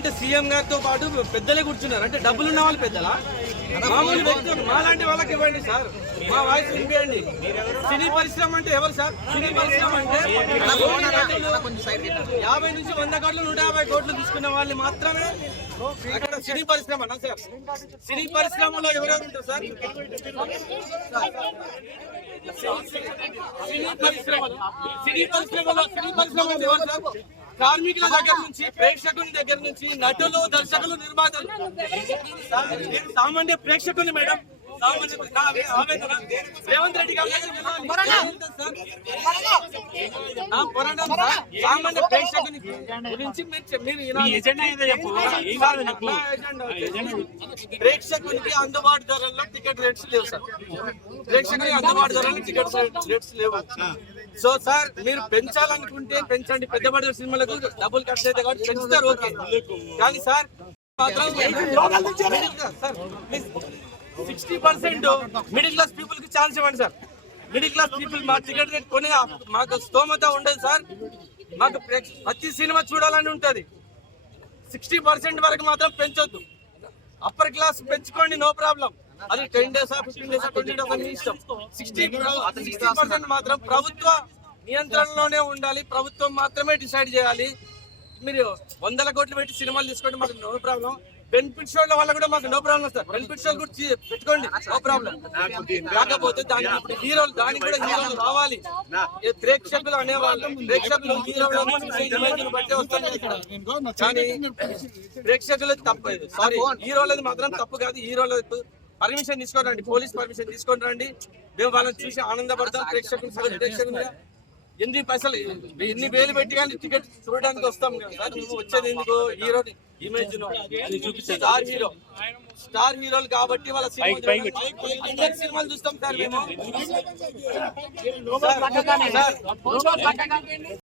అంటే సీఎం గారితో పాటు పెద్దలే కూర్చున్నారు. అంటే డబ్బులున్న వాళ్ళు పెద్దలా, మామూలు వ్యక్తులు మాలాంటి వాళ్ళకి ఇవ్వండి సార్, మా వాయిస్ వినిపించండి. సినీ పరిశ్రమ అంటే ఎవరు సార్? సినీ పరిశ్రమ అంటే 50 నుంచి 100 కోట్లు 150 కోట్లు తీసుకున్న వాళ్ళు మాత్రమే అక్కడ సినీ పరిశ్రమ సార్. సినీ పరిశ్రమలో ఎవరెవరు ఉంటారు సార్? సినీ పరిశ్రమలో ఎవరు సార్? కార్మికుల దగ్గర నుంచి, ప్రేక్షకుని దగ్గర నుంచి, నటులు, దర్శకులు, నిర్మాతలు. సామాన్య ప్రేక్షకుని మేడం, రేవంత్ రెడ్డి గారు సామాన్య ప్రేక్షకుని గురించి ప్రేక్షకునికి అందుబాటు ధరల్లో టికెట్ రేట్స్ లేవు సార్. ప్రేక్షకునికి అందుబాటు ధరల్లో టికెట్ రేట్స్ లేవు. సో సార్, మీరు పెంచాలనుకుంటే పెంచండి. పెద్ద బడ్జెట్ సినిమాలకు డబ్బులు ఖర్చు అయితే కాబట్టి పెంచుతారు, ఓకే. కానీ సార్ మాత్రం 60% మిడిల్ క్లాస్ పీపుల్ కి ఛాన్స్ ఇవ్వండి సార్. మిడిల్ క్లాస్ పీపుల్ మా టికెట్ రేట్ కొనే మాకు స్తోమత ఉండదు సార్. మాకు ప్రతి సినిమా చూడాలని ఉంటది. 60% వరకు మాత్రం పెంచొద్దు. అప్పర్ క్లాస్ పెంచుకోండి, నో ప్రాబ్లం. అది 10 days 15 days 20 days అని ఇష్టం. 60% మాత్రం ప్రభుత్వ నియంత్రణలోనే ఉండాలి. ప్రభుత్వం మాత్రమే డిసైడ్ చేయాలి. మీరు 100 కోట్లు పెట్టి సినిమాలు తీసుకోండి, మాకు నో ప్రాబ్లం. బెనిఫిట్ షోల వల్ల కూడా మాకు నో ప్రాబ్లం సార్. బెనిఫిట్ షోలు కూడా పెట్టుకోండి, నో ప్రాబ్లం. కాకపోతే దానికి హీరోలు, దానికి కూడా హీరోలు రావాలి. ప్రేక్షకులు అనేవాళ్ళు, ప్రేక్షకులు హీరోలను బట్టే వస్తారు. కానీ ప్రేక్షకులు తప్పు, సారీ హీరోలది మాత్రం తప్పు కాదు. హీరోలకు పర్మిషన్ తీసుకొని రండి, పోలీస్ పర్మిషన్ తీసుకొని రండి. మేము వాళ్ళని చూసి ఆనందపడతాం. ప్రేక్షకులు ఎన్ని పైసలు, ఎన్ని వేలు పెట్టి కానీ టికెట్ చూడడానికి వస్తాం సార్. మేము వచ్చేది ఎందుకు? హీరో ఇమేజ్ స్టార్ హీరోలు కాబట్టి వాళ్ళ సినిమాలు చూస్తాం సార్ మేము.